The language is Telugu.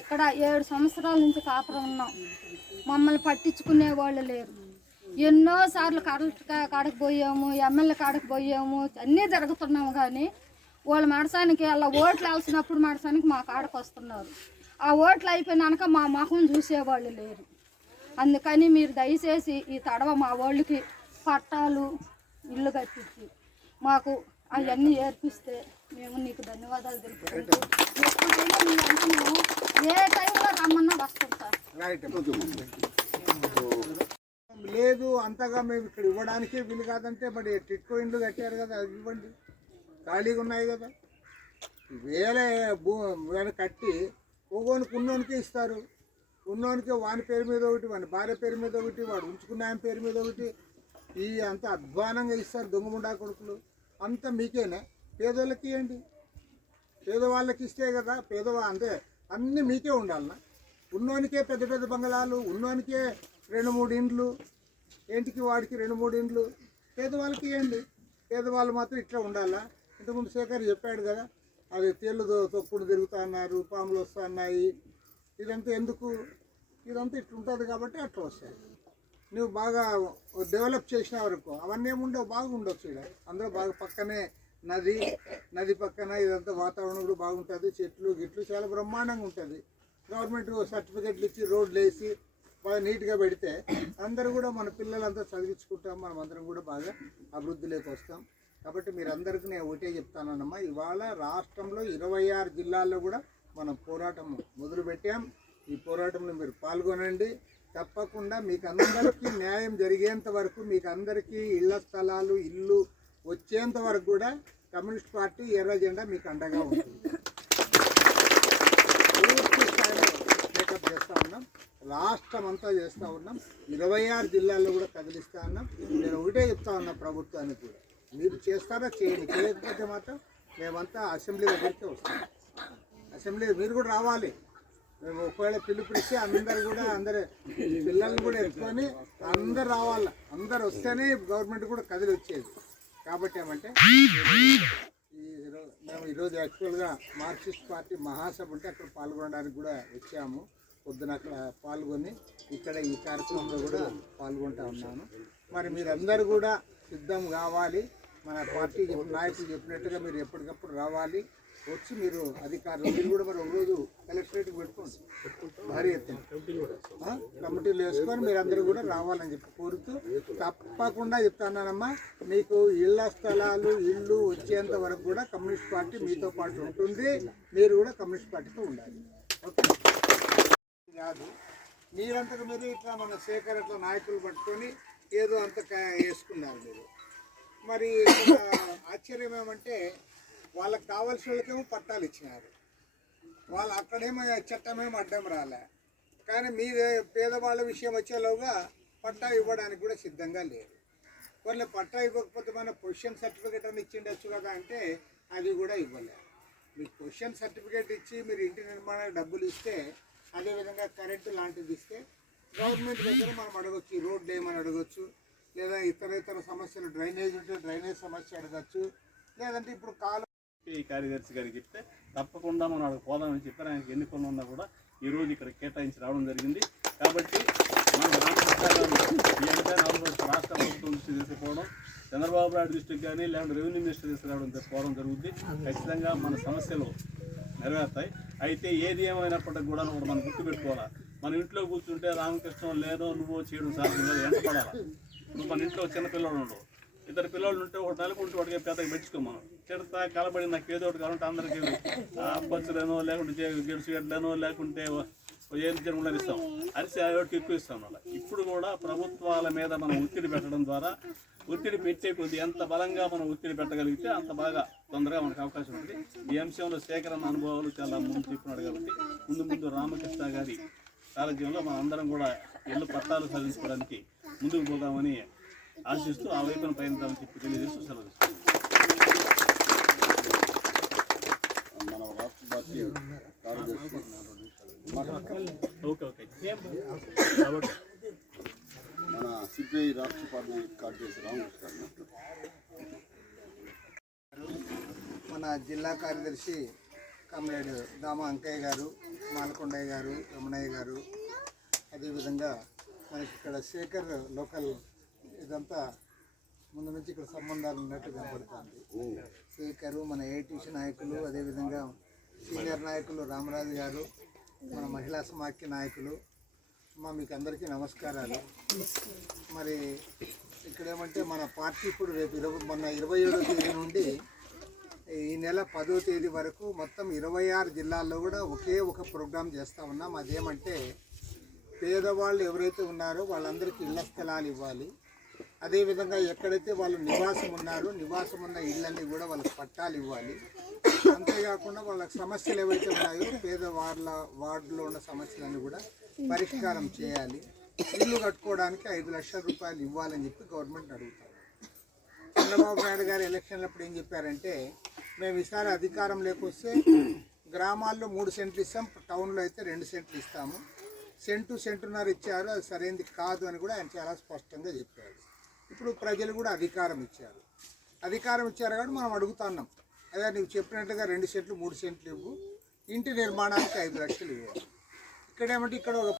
ఇక్కడ 7 సంవత్సరాల నుంచి కాపురం ఉన్నాం. మమ్మల్ని పట్టించుకునే వాళ్ళు లేరు. ఎన్నోసార్లు కలెక్టర్ కాడకు పోయాము, ఎమ్మెల్యే కాడకు పోయాము, అన్నీ జరుగుతున్నాము. కానీ వాళ్ళ మడసానికి అలా ఓట్లు వేసినప్పుడు మడసానికి మా కాడకు వస్తున్నారు. ఆ ఓట్లు అయిపోయినాక మా మొహం చూసేవాళ్ళు లేరు. అందుకని మీరు దయచేసి ఈ తడవ మా వాళ్ళకి పట్టాలు ఇల్లు కట్టించి మాకు అవన్నీ ఏర్పిస్తే మేము నీకు ధన్యవాదాలు తెలుపుకుంటూ ఎప్పుడైనా మీ అంటే మేము ఏ టైంలో రమ్మన్నా వస్తాం సార్. లేదు అంతగా మేము ఇక్కడ ఇవ్వడానికే వీలు కాదంటే మరి టిట్కో ఇండ్లు కట్టారు కదా, అది ఇవ్వండి. ఖాళీగా ఉన్నాయి కదా, వేరే కట్టి ఒక్కోనికి ఉన్నోనికే ఇస్తారు. ఉన్నోనికి వాని పేరు మీద ఒకటి, వాని భార్య పేరు మీద ఒకటి, వాడు ఉంచుకున్న ఆయన పేరు మీద ఒకటి, ఈ అంత అధ్వానంగా ఇస్తారు దొంగముండా కొడుకులు. అంతా మీకేనే, పేదోళ్ళకి ఇవ్వండి. పేదవాళ్ళకి ఇస్తే కదా అంటే అన్నీ మీకే ఉండాలన్నా. ఉన్నోనికే పెద్ద పెద్ద బంగళాలు, ఉన్నోనికే 2-3 ఇండ్లు, ఏంటికి వాడికి 2-3 ఇండ్లు. పేదవాళ్ళకి ఇవ్వండి. పేదవాళ్ళు మాత్రం ఇట్లా ఉండాలా. ఇంతకుముందు శేఖర్ చెప్పాడు కదా, అది తేళ్ళు తొక్కుడు తిరుగుతా అన్నారు, పాములు వస్తా అన్నాయి. ఇదంతా ఎందుకు? ఇదంతా ఇట్లా ఉంటుంది కాబట్టి అట్లా వస్తాయి. నువ్వు బాగా డెవలప్ చేసిన వరకు అవన్నీ ఏముండవు, బాగా ఉండొచ్చు. ఇక్కడ అందరూ బాగా పక్కనే నది పక్కన ఇదంతా వాతావరణం కూడా బాగుంటుంది. చెట్లు గిట్లు చాలా బ్రహ్మాండంగా ఉంటుంది. గవర్నమెంట్ సర్టిఫికెట్లు ఇచ్చి రోడ్లు వేసి బాగా నీట్గా పెడితే అందరూ కూడా మన పిల్లలంతా చదివించుకుంటాం, మనం అందరం కూడా బాగా అభివృద్ధిలోకి వస్తాం. కాబట్టి మీరందరికీ నేను ఒకటే చెప్తానమ్మా, ఇవాళ రాష్ట్రంలో 26 జిల్లాల్లో కూడా మనం పోరాటం మొదలుపెట్టాం. ఈ పోరాటంలో మీరు పాల్గొనండి. తప్పకుండా మీకు అందరికీ న్యాయం జరిగేంత వరకు, మీకు అందరికీ ఇళ్ల స్థలాలు ఇల్లు వచ్చేంత వరకు కూడా కమ్యూనిస్ట్ పార్టీ ఎర్ర జెండా మీకు అండగా ఉంటుంది. పూర్తి స్థాయిలో మేకప్ చేస్తూ ఉన్నాం, రాష్ట్రం అంతా చేస్తూ ఉన్నాం, 26 జిల్లాల్లో కూడా కదిలిస్తూ ఉన్నాం. నేను ఒకటే చెప్తా ఉన్నా ప్రభుత్వానికి కూడా, మీరు చేస్తారా చేయండి, చేయకపోతే మాత్రం మేమంతా అసెంబ్లీ దగ్గరికి వస్తాం. అసెంబ్లీ మీరు కూడా రావాలి. మేము ఒకవేళ పిలుపునిస్తే అందరు పిల్లల్ని కూడా ఎత్తుకొని అందరు రావాలి. అందరు వస్తేనే గవర్నమెంట్ కూడా కదిలి వచ్చేది. కాబట్టి ఏమంటే మేము ఈరోజు యాక్చువల్గా మార్క్సిస్ట్ పార్టీ మహాసభ ఉంటే అక్కడ పాల్గొనడానికి కూడా వచ్చాము. పొద్దున అక్కడ పాల్గొని ఇక్కడ ఈ కార్యక్రమంలో కూడా పాల్గొంటూ ఉన్నాను. మరి మీరందరూ కూడా సిద్ధం కావాలి. మన పార్టీ నాయకులు చెప్పినట్టుగా మీరు ఎప్పటికప్పుడు రావాలి. వచ్చి మీరు అధికారులు మీరు కూడా మరి ఒకరోజు కలెక్టరేట్కి పెట్టుకోండి, భారీ ఎత్తున కమిటీలు వేసుకొని మీరందరూ కూడా రావాలని చెప్పి కోరుతూ, తప్పకుండా చెప్తానమ్మా, మీకు ఇళ్ల స్థలాలు ఇల్లు వచ్చేంత వరకు కూడా కమ్యూనిస్ట్ పార్టీ మీతో పాటు ఉంటుంది. మీరు కూడా కమ్యూనిస్ట్ పార్టీతో ఉండాలి. ఓకే కాదు మీరంతకు మీరు ఇట్లా మన శేఖర్ అట్లా నాయకులు పట్టుకొని ఏదో అంత వేసుకున్నారు మీరు. మరి ఆశ్చర్యం ఏమంటే వాళ్ళకి కావాల్సిన వాళ్ళకేమో పట్టాలు ఇచ్చినారు, వాళ్ళు అక్కడేమో చట్టమేమో అడ్డం రాలే. కానీ మీ పేదవాళ్ళ విషయం వచ్చేలోగా పట్టా ఇవ్వడానికి కూడా సిద్ధంగా లేరు. వాళ్ళ పట్టా ఇవ్వకపోతే మన పొజిషన్ సర్టిఫికేట్ అని ఇచ్చిండొచ్చు కదా అంటే అది కూడా ఇవ్వలేదు. మీకు పొజిషన్ సర్టిఫికేట్ ఇచ్చి మీరు ఇంటి నిర్మాణానికి డబ్బులు ఇస్తే, అదేవిధంగా కరెంటు లాంటిది ఇస్తే గవర్నమెంట్ దగ్గర మనం అడగచ్చు, ఈ రోడ్లు ఏమని అడగచ్చు, లేదా ఇతర సమస్యలు డ్రైనేజ్ ఉంటే డ్రైనేజ్ సమస్య అడగచ్చు, లేదంటే ఇప్పుడు ఈ కార్యదర్శి గారికి చెప్తే తప్పకుండా మనం అక్కడ పోదామని చెప్పారు. ఆయనకి ఎన్ని పనులు ఉన్నా కూడా ఈరోజు ఇక్కడ కేటాయించి రావడం జరిగింది. కాబట్టి మన రాష్ట్ర ప్రభుత్వం దృష్టి తీసుకుపోవడం, చంద్రబాబు నాయుడు దృష్టికి కానీ లేకుంటే రెవెన్యూ మినిస్టర్ తీసుకురావడం జరుగుతుంది. ఖచ్చితంగా మన సమస్యలు నెరవేరుతాయి. అయితే ఏది ఏమైనప్పటికీ కూడా మనం గుర్తుపెట్టుకోవాలా, మన ఇంట్లో కూర్చుంటే రామకృష్ణ లేదో నువ్వు చేయడం సాధ్యం లేదు, ఎంటపడాలి. నువ్వు మన ఇంట్లో చిన్నపిల్లలు ఉండవు, ఇద్దరు పిల్లలు ఉంటే ఒకటి నలుగుంటే వాడికి పెద్దగా పెంచుకో. మనం తిడతా కలబడి నాకు ఏదో ఒకటి కావాలంటే అందరికీ బస్సులేనో లేకుంటే గెలుసు గడ్డలేనో లేకుంటే ఏం జరుగుతుందని ఇస్తాం, అరిసి ఒకటి ఎక్కువ ఇస్తాం. అలా ఇప్పుడు కూడా ప్రభుత్వాల మీద మనం ఒత్తిడి పెట్టడం ద్వారా, ఒత్తిడి పెట్టే కొద్ది ఎంత బలంగా మనం ఒత్తిడి పెట్టగలిగితే అంత బాగా తొందరగా మనకు అవకాశం ఉంటుంది. ఈ అంశంలో సేకరణ అనుభవాలు చాలా ముందు చెప్పినాడు. కాబట్టి ముందు రామకృష్ణ గారి సారథ్యంలో మనం అందరం కూడా ఇళ్ళు పట్టాలు సాధించుకోవడానికి ముందుకు పోదామని ఆశిస్తూ ఆ వైపున పయనిద్దామని చెప్పి తెలియజేస్తూ సెలవు. మన రాష్ట్ర పార్టీ కార్యదర్శి మన సిపిఐ రాష్ట్ర పార్టీ కార్యదర్శి రామకృష్ణ గారు, మన జిల్లా కార్యదర్శి కమ్రేడ్ దామ అంకయ్య గారు, మాలకొండయ్య గారు, రమణయ్య గారు, అదేవిధంగా మనకి ఇక్కడ శేఖర్ లోకల్ ఇదంతా ముందు నుంచి ఇక్కడ సంబంధాలు ఉన్నట్టు కనబడుతుంది. శేఖరు, మన ఏటీసీ నాయకులు, అదేవిధంగా సీనియర్ నాయకులు రామరాజు గారు, మన మహిళా సమాఖ్య నాయకులు, మీకు అందరికీ నమస్కారాలు. మరి ఇక్కడ ఏమంటే మన పార్టీ ఇప్పుడు రేపు మొన్న 27వ తేదీ నుండి ఈ నెల 10వ తేదీ వరకు మొత్తం 26 జిల్లాల్లో కూడా ఒకే ఒక ప్రోగ్రాం చేస్తూ ఉన్నాం. అదేమంటే పేదవాళ్ళు ఎవరైతే ఉన్నారో వాళ్ళందరికీ ఇళ్ల స్థలాలు ఇవ్వాలి. అదేవిధంగా ఎక్కడైతే వాళ్ళు నివాసం ఉన్నారో నివాసం ఉన్న ఇళ్ళన్నీ కూడా వాళ్ళకి పట్టాలు ఇవ్వాలి. అంతేకాకుండా వాళ్ళ సమస్యలు ఏవైతే ఉన్నాయో వార్డులో ఉన్న సమస్యలన్నీ కూడా పరిష్కారం చేయాలి. ఇల్లు కట్టుకోవడానికి 5 లక్షల రూపాయలు ఇవ్వాలని చెప్పి గవర్నమెంట్ అడుగుతారు. చంద్రబాబు నాయుడు గారు ఎలక్షన్లప్పుడు ఏం చెప్పారంటే, మేము ఈసారి అధికారం లేకొస్తే గ్రామాల్లో 3 సెంట్లు ఇస్తాం, టౌన్లో అయితే 2 సెంట్లు ఇస్తాము. సెంటున్నర ఇచ్చారు, అది సరైనది కాదు అని కూడా ఆయన చాలా స్పష్టంగా చెప్పారు. ఇప్పుడు ప్రజలు కూడా అధికారం ఇచ్చారు కాబట్టి మనం అడుగుతున్నాం, అదే నువ్వు చెప్పినట్టుగా 2 సెంట్లు 3 సెంట్లు ఇవ్వు, ఇంటి నిర్మాణానికి 5 లక్షలు ఇవ్వాలి. ఇక్కడ ఏమంటే ఇక్కడ ఒక